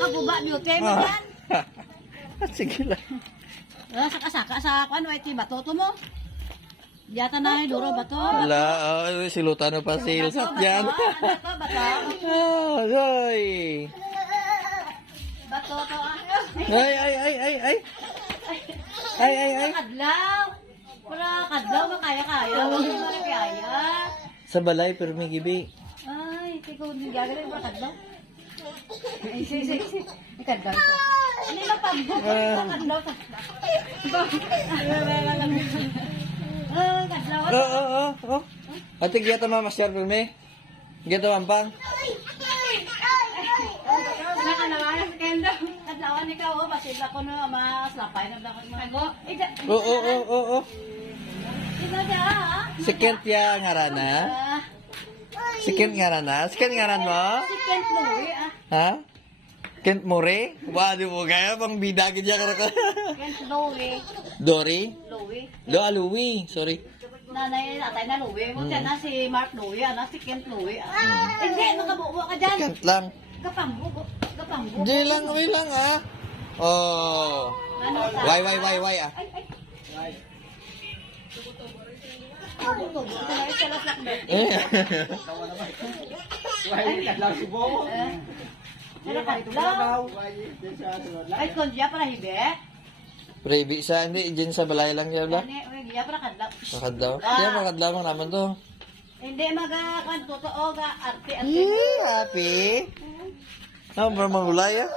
Maguba beauty mo yan. Sige lang. Saka sa kwan white bato to mo. Yata na duro bato. Wala, silutan na pa si Ilsat yan. Bato, bato. Ay. Bato to. Ay. Kadlaw. Para kadlaw makaya-kaya. Kaya. Sa balay, pero may gibi. Ay, tiko hindi gagawin para kadlaw. Ay, sige. Kadlaw ito. Ano lang pambok? Kadlaw. Kadlaw. Oo. Ate, giyata mamasyar po may. Giyata mampang. Kadlawan ikaw, masid ako na maslapay na dapat mo. Oo. Ito siya, ha? Second ya ngarana. Second ngaran mo? Si Kent Louie, Ha? Kent More? Waduh mo kaya pang bidagin niya ka. Kent Louie. Dory? Louie. Louie. Sorry. Nanay na Louie. Kung siya na si Mark Louie, si Kent Louie. Hindi, makabuo ka dyan. Kent lang. Kapambo. Hindi lang, may lang ah. Oh. Ano sa? Why ah. Ay. Tubo. Ito na isa lang black kadlaw. Ay, kondiya para hibe. Prebi sa hindi dyan sa balay lang niya ba? Giya para kadlaw. Makadlaw. Kaya makadlaw mo naman to. Hindi totoo ga arte. Happy. Ah, marmang ulay ah.